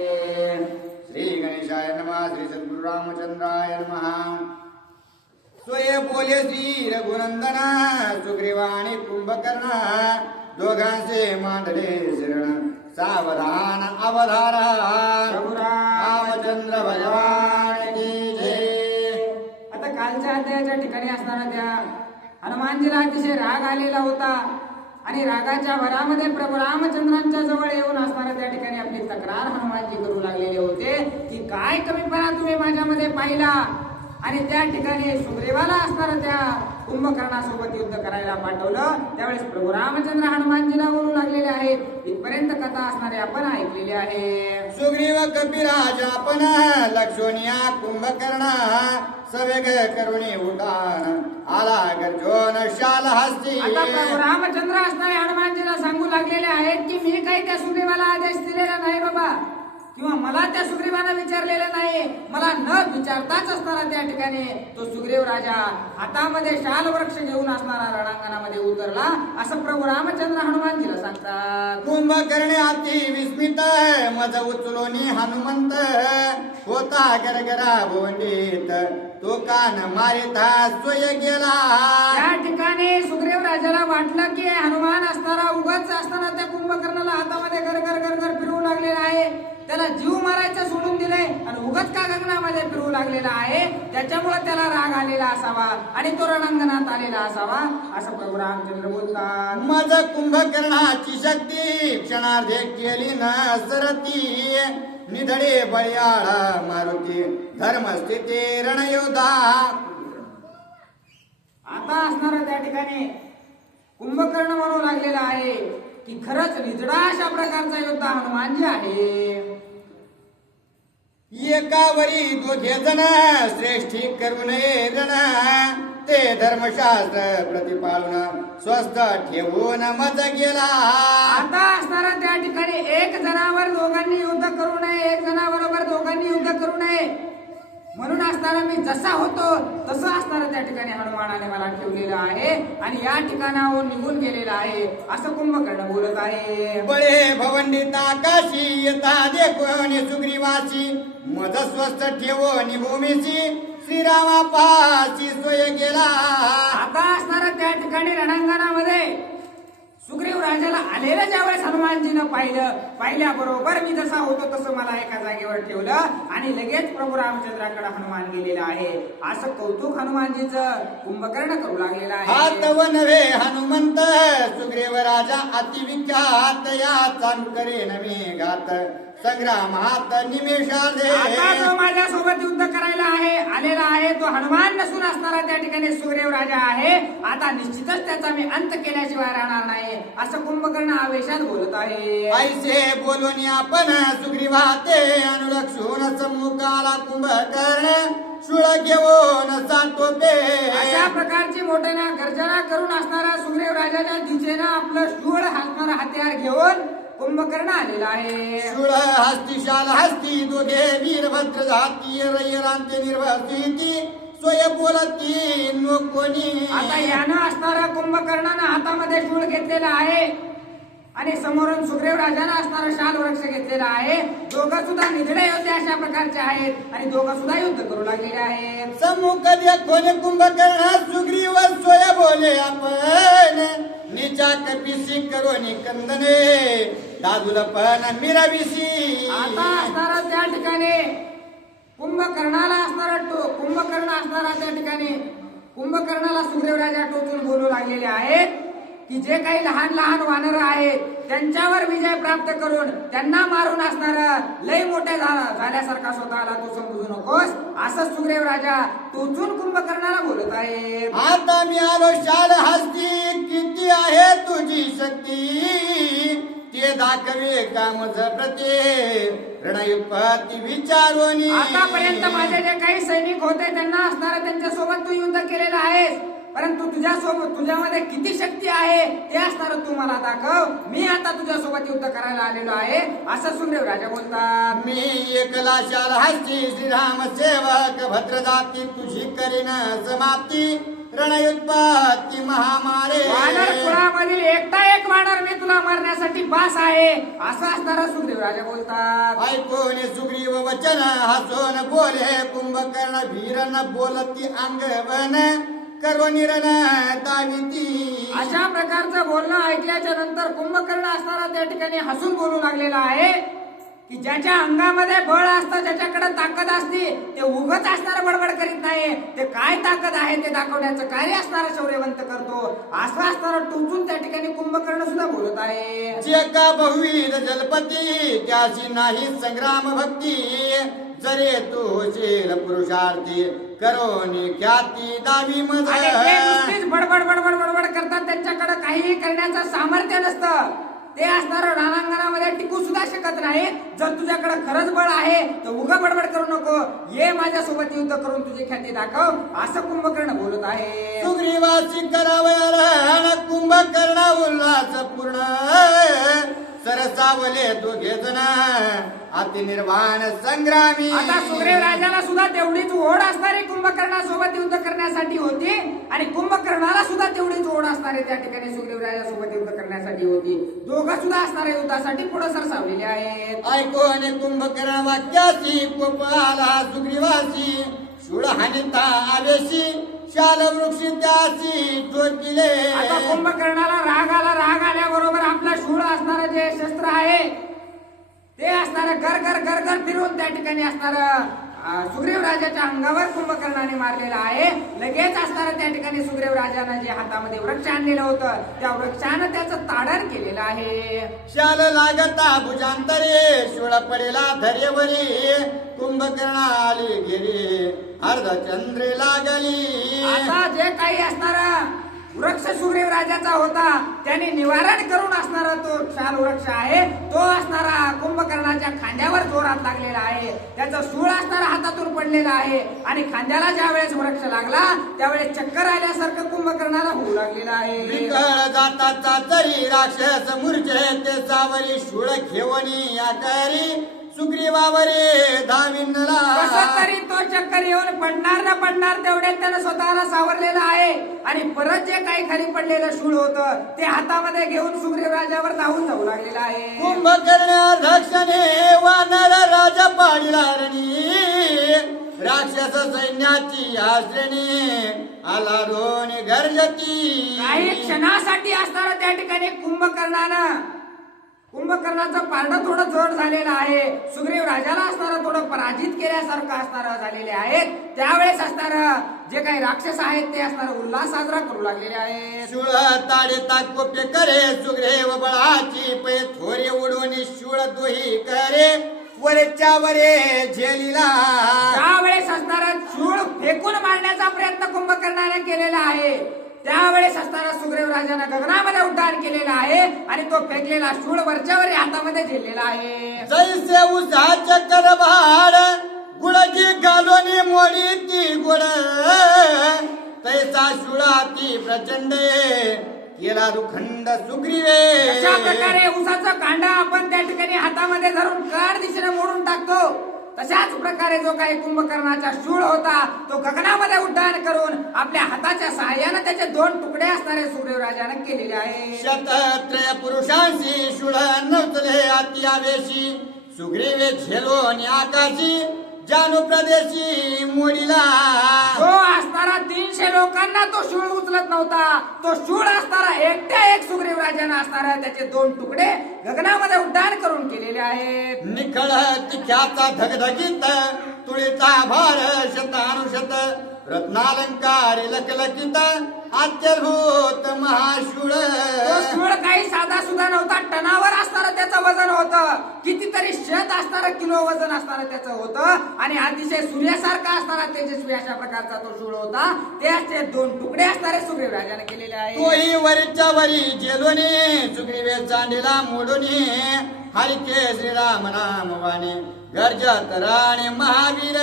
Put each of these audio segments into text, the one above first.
श्री गणेशाय नमः. श्री सद्गुरु रामचंद्राय नमः. स्वय बोले श्री रघुनंदन सुग्रीवाणी कुंभकर्ण दोघांचे मांडले शरण सावधान अवधारा प्रभु रामचंद्र भगवान की जय. आता कालच्या अध्यायाच्या ठिकाणी असताना त्या हनुमानजीला अतिशय राग आलेला होता आणि रागाच्या भरामध्ये प्रभू रामचंद्रांच्या जवळ येऊन असताना त्या ठिकाणी आपली तक्रार हनुमानजी करू लागलेले होते की काय कमीपणा तुम्ही माझ्यामध्ये पाहिला. आणि त्या ठिकाणी सुग्रीवाला असताना त्या कुंभकर्णासोबत युद्ध करायला पाठवलं. त्यावेळेस प्रभू रामचंद्र हनुमानजीला बोलू लागलेले आहेत. इथपर्यंत कथा असणारे आपण ऐकलेली आहे. सुग्रीव कपिराज आपण लक्षोनिया कुंभकर्ण सवेग करुणी उठान आला गर्जोन शाल हस्ती. आता प्रभू रामचंद्र असणारे हनुमानजीला सांगू लागलेले आहेत की मी काही त्या सुग्रीवाला आदेश दिलेला नाही बाबा, किंवा मला त्या सुग्रीवानं विचारलेलं नाही. मला न विचारताच असणारा त्या ठिकाणी तो सुग्रीव राजा हातामध्ये शाल वृक्ष घेऊन असणारा रणांगणामध्ये उतरला असं प्रभू रामचंद्र हनुमानजीला सांगतात. कुंभकर्णे अति विस्मित मज उचलोनी हनुमंत होता गरगरा भोंडीत तो कान मारिता सोय गेला. त्या ठिकाणी सुग्रीव राजाला वाटलं की हनुमान असणारा उगाच असताना त्या कुंभकर्णाला हातामध्ये गरगर गरगर फिरवू लागलेला आहे. त्याला जीव मारायचं सोडून दिले आणि उगाच का गगनामध्ये फिरवू लागलेला आहे. त्याच्यामुळे त्याला राग आलेला असावा आणि तो रणांगणात आलेला असावा असं प्रभू रामचंद्र बोलतात. मज कुंभकर्णाची शक्ती क्षणार्धे केली न सरती निधडे बळयाळ मारुती धर्मस्थिती रणयोधा. आता असणारा त्या ठिकाणी कुंभकर्ण म्हणू लागलेला आहे की खरंच निजडा अशा प्रकारचा योद्धा हनुमानजी आहे. एकावरी दोघे जण श्रेष्ठी करू नये रण ते धर्मशास्त्र प्रतिपालून स्वस्थ ठेवून मज गेला. आता असणारा त्या ठिकाणी एक जणावर दोघांनी युद्ध करू नये, एक जणाबरोबर दोघांनी युद्ध करू नये म्हणून असताना मी जसा होतो तसं असणारा त्या ठिकाणी हनुमानाने मला ठेवलेलं आहे आणि या ठिकाणाहून निघून गेलेला आहे असं कुंभकर्ण बोलत आहे. बळे भवंडिता काशी येता देखोनी सुग्रीवाची मज स्वस्थ ठेवोनी भूमीची श्रीरामापाशी सोय गेला. आता असणारा त्या ठिकाणी रणांगणामध्ये सुग्रीव राजाला आलेलं ज्यावेळेस हनुमानजीनं पाहिल्याबरोबर मी जसा होतो तसं मला एका जागेवर ठेवलं आणि लगेच प्रभू रामचंद्राकडे हनुमान गेलेला आहे असं कौतुक हनुमानजीचं कुंभकर्ण करू लागलेला आहे. हात व नव्हे हनुमंत सुग्रीव राजा अतिविख्यात या चालू करे नवे घात संग्रामात निमेषादे. आता जो माझ्यासोबत युद्ध करायला आलेला आहे तो हनुमान नसून असणारा त्या ठिकाणी सुग्रीव राजा आहे. आता निश्चितच त्याचा मी अंत केल्याशिवाय राहणार नाही असं कुंभकर्ण आवेशात बोलत आहे. ऐसे बोलून आपण सुग्रीवाते अनुलक्षून सम्मुखाला कुंभकर्ण शुळ घेऊन जातो पे. अशा प्रकारची मोठ्याने गर्जना करून असणारा सुग्रीव राजाच्या दिशेनं आपलं शूळ असणारा हत्यार घेऊन कुंभकर्ण आलेला आहे. शुळ हस्ती शाल हस्ती दोघे वीरभद्र जाती रयरांते निर्वसिती सोय बोलती कोणी. आता यानं असणारा कुंभकर्णानं हातामध्ये शूळ घेतलेला आहे आणि समोरून सुग्रीव राजानं असणारा शाल वृक्ष घेतलेला आहे. दोघं सुद्धा निधडे होते अशा प्रकारचे आहेत आणि दोघं सुद्धा युद्ध करू लागलेले आहेत. सम्मुख देखोने कुंभकर्ण सुग्रीव सोय बोले आपण निचा कपिसी करो निकंदने दादुल पण मिराविसी. आता असणारा त्या ठिकाणी कुंभकर्णाला असणारा त्या ठिकाणी कुंभकर्णाला सुग्रीव राजा टोचून बोलू लागलेले आहेत की जे काही लहान लहान वानर आहेत त्यांच्यावर विजय प्राप्त करून त्यांना मारून असणार लय मोठे झाल्यासारखा स्वतःला तू समजू नकोस असं सुग्रीव राजा टोचून कुंभकर्णाला बोलत आहे. आता मी आलो शाल हस्ती किती आहे तुझी शक्ती ते दाखवे काम प्रते रणयुपती विचारोनी. आतापर्यंत माझे जे काही सैनिक होते त्यांना असणारा त्यांच्यासोबत तू युद्ध केलेलं आहेस, परंतु तुझ्यामध्ये किती शक्ती आहे ते असणार तू मला दाखव. मी आता तुझ्यासोबत युद्ध करायला आलेलो आहे असं सुग्रीव राजा बोलतात. मी एकला शाल हस्ती श्रीराम सेवक भद्र जाती तुझी करीन समाप्ती रणयुत्पत्ती महामारे वानर कुळामधील एकटा एक वानर मी तुला मारण्यासाठी बास आहे असं असणारा सुग्रीव राजा बोलतात. ऐकून सुग्रीव वचन हसून बोले कुंभकर्ण भीरन बोलती अंगवन करो निरण दाविती. अशा प्रकारचं बोलणं ऐकल्याच्या नंतर कुंभकर्ण असणारा त्या ठिकाणी हसून बोलू लागलेला आहे की ज्याच्या अंगामध्ये बळ असतं, ज्याच्याकडे ताकद असते, ते उगच असणारा बडबड करीत नाही, ते काय ताकद आहे ते दाखवण्याचं कार्य असणारा शौर्यवंत करतो असं असणारा टोचून त्या ठिकाणी कुंभकर्ण सुद्धा बोलत आहे. जे का बहुविध जलपती त्याची नाही संग्राम भक्ती जरे तू होशील पुरुषार्थी करोनी ख्याती दावी मज. आणि ते नुसतीच बडबड बडबड बडबड करतात, त्यांच्याकडे काहीही करण्याचं सामर्थ्य नसतं, ते असणारं रणांगणामध्ये टिकू सुद्धा शकत नाही. जर तुझ्याकडे खरंच बळ आहे तर उगा बडबड करू नको, ये माझ्यासोबत युद्ध करून तुझी ख्याती दाखव असं कुंभकर्ण बोलत आहे. सुग्रीवासी करावयार कुंभकर्ण उल्हास पूर्ण सरसावले दोघे जण अति निर्वाण संग्रामी. आता सुग्रीव राजाला सुद्धा तेवढीच ओढ असणारी कुंभकर्णासोबत युद्ध करण्यासाठी होती आणि कुंभकर्णाला सुद्धा तेवढीच ओढ असणारी त्या ठिकाणी सुग्रीव राजासोबत युद्ध करण्यासाठी होती. दोघं सुद्धा असणाऱ्या युद्धासाठी पुढे सरसावलेले आहेत. ऐकून कुंभकर्ण वाक्याची कोप आला सुग्रीवासी शूळ हानिता आवेशी शाल वृक्ष त्याची चोकिले. आता कुंभकर्णाला राग आल्याबरोबर आपला शूळ असणारं जे शस्त्र आहे ते असणारं घर फिरून त्या ठिकाणी असणारं सुग्रीव राजाच्या अंगावर कुंभकर्णाने मारलेला आहे. लगेच असणारं त्या ठिकाणी सुग्रीव राजानं जे हातामध्ये वृक्ष आणलेलं होतं त्या वृक्षानं त्याचं ताडण केलेलं आहे. शाल लागता भुजांतरे शूळ पडेला धरेवरी कुंभकर्ण आली गेली अर्धचंद्रे लागली. आता जे काही असणारं वृक्ष सुग्रीव राजाचा होता त्याने निवारण करून असणारा तो शाल वृक्ष आहे तो असणारा कुंभकर्णाच्या खांद्यावर जोरात लागलेला आहे. त्याचं शूळ असणारा हातातून पडलेला आहे आणि खांद्याला ज्या वेळेस वृक्ष लागला त्यावेळेस चक्कर आल्यासारखं कुंभकर्णाला होऊ लागलेला आहे. विकळ जाता तरी राक्षस मूर्छे ते सावरी शूळ घेवणी आकारी सुग्रीवावरे धाविनला. कसं तरी तो चक्कर येऊन पडणार तेवढ्यात त्यानं स्वतःला सावरलेला आहे आणि परत जे काही खाली पडलेलं शूळ होतं ते हातामध्ये घेऊन सुग्रीव राजावर धावून जाऊ लागलेला आहे. कुंभकर्ण दक्षिणे वानर राजा पाडला रणी राक्षस सैन्याची आश्रणी आला दोन गर्जती. काही क्षणासाठी असणारा त्या ठिकाणी कुंभकर्णाचं पारडं थोडं जड झालेलं आहे. सुग्रीव राजाला असणारं थोडं पराजित केल्यासारखं असणारं झालेले आहेत. त्यावेळेस असणारं जे काही राक्षस आहेत ते असणारं उल्हास साजरा करू लागलेले आहेत. शूळ ताडे ताकोप्य करे सुग्रीव बळाची पै थोरे उडून शूळ दोही करे वरच्या वरे झेलीला. त्यावेळेस असणारं शूळ फेकून मारण्याचा प्रयत्न कुंभकर्णाने केलेला आहे. त्यावेळेस असताना सुग्रीव राजानं गगनामध्ये उड्डाण केलेलं आहे आणि तो फेकलेला शूळ वरच्यावर हातामध्ये झेललेला आहे. जैसे उसाच्या करभाड गुळगी घालून मोडी ती गुड तैसा शूळा ती प्रचंड केला दुखंड सुग्रीवे. अशा प्रकारे उसाचं कांडा आपण त्या ठिकाणी हातामध्ये धरून काढ दिशेने मोडून टाकतो तशाच प्रकारे जो काही कुंभकर्णाचा शूळ होता तो गगनामध्ये उड्डाण करून आपल्या हाताच्या सहाय्याने त्याचे दोन तुकडे असणारे सुग्रीव राजाने केलेले आहे. शतत्रय पुरुषांशी शूळ नवतले अति आवेशी सुग्रीवे झेलो आकाशी जानू प्रदेशी मोडीला. जो असणारा 300 लोकांना तो शूळ उचलत नव्हता तो शूळ असणारा एकट्या एक सुग्रीव राजाने असणारा त्याचे दोन तुकडे गगनामध्ये उड्डाण करून केलेले आहेत. निखळ तिख्याचा धगधगीत तुळीचा भार शतानुशत रत्नालंकार लखलखित अत्यद्भुत महाशूळ. तो शूळ काही साधा सुद्धा नव्हता, टनावर असणारं त्याचं वजन होतं, कितीतरी शत असणारं किलो वजन असणारं त्याचं होतं आणि अतिशय सूर्यासारखा असणारा तेजस्वी अशा प्रकारचा तो शूळ होता. त्याचे दोन तुकडे असणारे सुग्रीव राजाने केलेले आहे. तोही वरीच्या वरी जेलोनी सुग्रीवे चांडीला मोडून हरिके श्रीराम नाम वाणे गर्जत राणे महावीर.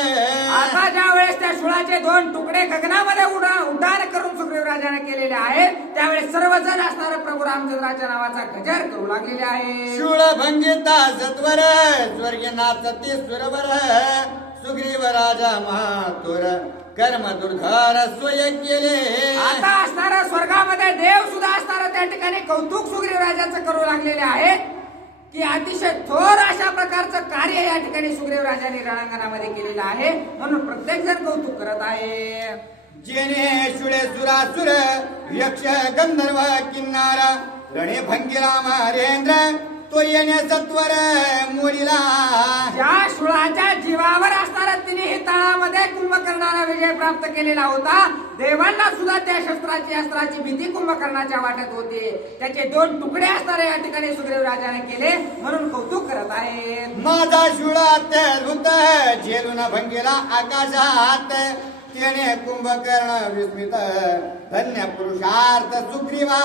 आता ज्या वेळेस त्या शुळाचे दोन तुकडे गगनामध्ये उड्डाण करून सुग्रीव राजाने केलेले आहेत त्यावेळेस सर्वजण असणारे प्रभू रामचंद्राच्या नावाचा गजर करू लागलेले आहे. शूळ भंगिता सत्वर स्वर्गीय नाचती सुरवर सुग्रीव राजा महातुर कर्म दुर्धर स्वय केले. आता असणारा स्वर्गामध्ये देव सुद्धा असणारा त्या ठिकाणी कौतुक सुग्रीव राजाचं करू लागलेले आहेत की अतिशय थोर अशा प्रकारचं कार्य या ठिकाणी सुग्रीव राजाने रणांगणामध्ये केलेलं आहे म्हणून प्रत्येक जण कौतुक करत आहे. जेने शुळे सुरासुर यक्ष गंधर्व किन्नार रणे भंगिला महेंद्र तो येणे सत्वर मोडीला. ज्या शुळाच्या जीवावर असणारा तिने तळामध्ये कुंभकर्णाला विजय प्राप्त केलेला होता देवांना सुद्धा त्या शस्त्राची अस्त्राची भीती कुंभकर्णाच्या वाटत होते. त्याचे दोन तुकडे असणारे या ठिकाणी सुग्रीव राजाने केले म्हणून कौतुक करत आहेत. माझा शुळात धृत झेलून भंगेला आकाशात त्याने कुंभकर्ण विस्मित धन्य पुरुषार्थ सुग्रीवा.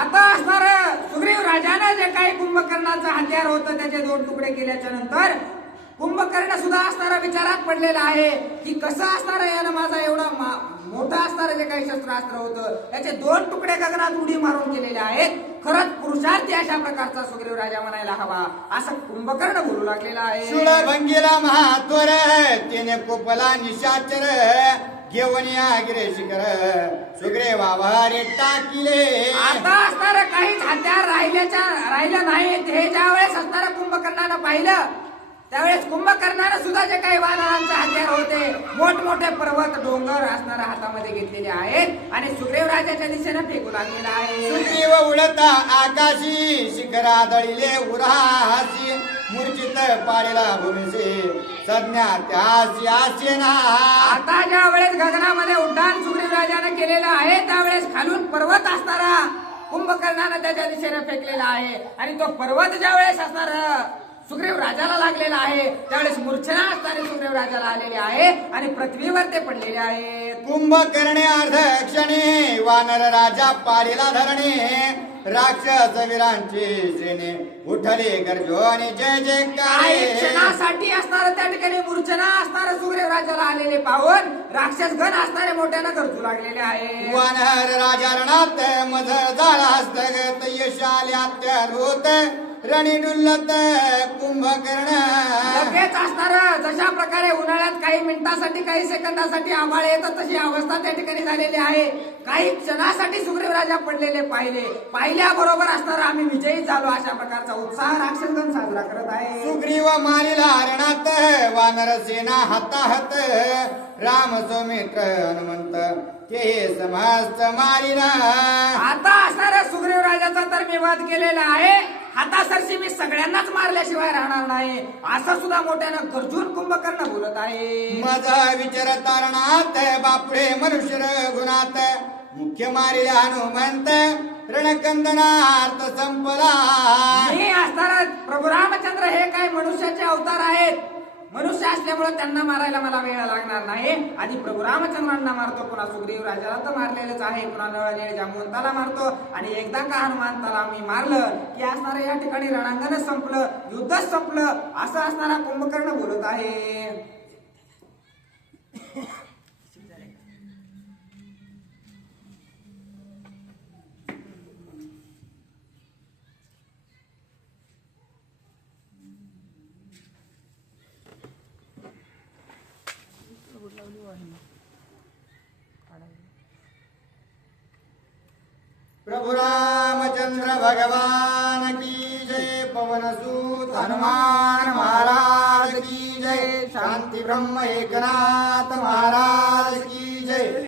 आता असणार सुग्रीव राजाने जे काही कुंभकर्णाचं हत्यार होतं त्याचे दोन तुकडे केल्याच्या नंतर कुंभकर्ण सुद्धा असणारा विचारात पडलेला आहे की कसं असणार यानं माझा एवढा मोठा असणारं जे काही शस्त्रास्त्र होतं त्याचे दोन तुकडे गगनात उडी मारून केलेले आहेत. खरंच पुरुषार्थी अशा प्रकारचा सुग्रीव राजा म्हणायला हवा असं कुंभकर्ण बोलू लागलेला आहे. शुळ भंगीला महात्वर तिने कोपला निशाचर घेऊन या गिरे शिखर सुग्रीवावारे टाकिले. आता असणार काहीच हत्यार राहिलं नाही. हे ज्या वेळेस असणाऱ्या कुंभकर्णानं पाहिलं त्यावेळेस कुंभकर्णानं सुद्धा जे काही वानरांचे हत्यार होते मोठमोठे पर्वत डोंगर असणाऱ्या हातामध्ये घेतलेले आहेत आणि सुग्रीव राजाच्या दिशेने फेकू लागलेला आहे. सुग्रीव उडता आकाशी शिखरा दळिले उरासी मूर्छित पाडेला भूमीसे संज्ञा त्यासी आसेना. आता ज्या वेळेस गगनामध्ये उड्डाण सुग्रीव राजाने केलेलं आहे त्यावेळेस खालून पर्वत असणारा कुंभकर्णानं त्याच्या दिशेने फेकलेला आहे आणि तो पर्वत ज्या वेळेस असणार सुग्रीव राजाला लागलेला आहे त्यावेळेस मूर्छना असणारे सुग्रीव राजाला आलेले आहे आणि पृथ्वीवर ते पडलेले आहेत. कुंभकर्णे अर्ध क्षणे वानर राजा पाडीला धरणे राक्षस वीरांची श्रेणी उठले गर्जोने जय काही जयकार. क्षणासाठी असणार त्या ठिकाणी मूर्छना असणारे सुग्रीव राजाला आलेले पाहून राक्षस गण असणारे मोठ्यानं गरजू लागलेले आहे. वानर राजा रणात मज झाला हस्तगत यश आले अत्याभूत रणी डुल्लत कुंभकर्ण. लगेच असणार जशा प्रकारे उन्हाळ्यात काही मिनिटासाठी काही सेकंदासाठी आभाळ येतात तशी अवस्था त्या ठिकाणी झालेली आहे. काही क्षणासाठी सुग्रीव राजा पडलेले पाहिल्याबरोबर असणार आम्ही विजयी झालो अशा प्रकारचा उत्साह राक्षसगण साजरा करत आहे. सुग्रीव मारिला रणात वानर सेना हाताहत राम सौमित्र हनुमंत ते समस्त मारिना. आता असणाऱ्या सुग्रीव राजाचा तर मी वध केलेला आहे. हातासरशी मी सगळ्यांनाच मारल्याशिवाय राहणार नाही असं सुद्धा मोठ्यानं गर्जून कुंभकर्ण बोलत आहे. माझा विचार तारणात बापडे मनुष्य गुणात मुख्य मारिले हनुमंत रणकंदनार्थ संपला. मी असणारा प्रभू रामचंद्र हे काही मनुष्याचे अवतार आहेत. मनुष्य असल्यामुळे त्यांना मारायला मला वेळ लागणार नाही. आधी प्रभू रामचंद्रांना मारतो पुन्हा सुग्रीव राजाला तर मारलेलंच आहे पुन्हा नळनेळ जांबवंताला मारतो आणि एकदा का हनुमंताला मी मारलं की असणारं या ठिकाणी रणांगणच संपलं युद्धच संपलं असं असणारा कुंभकर्ण बोलत आहे. प्रभु रामचंद्र भगवान की जय. पवन सूत हनुमान महाराज की जय. शांति ब्रह्म एकनाथ महाराज की जय.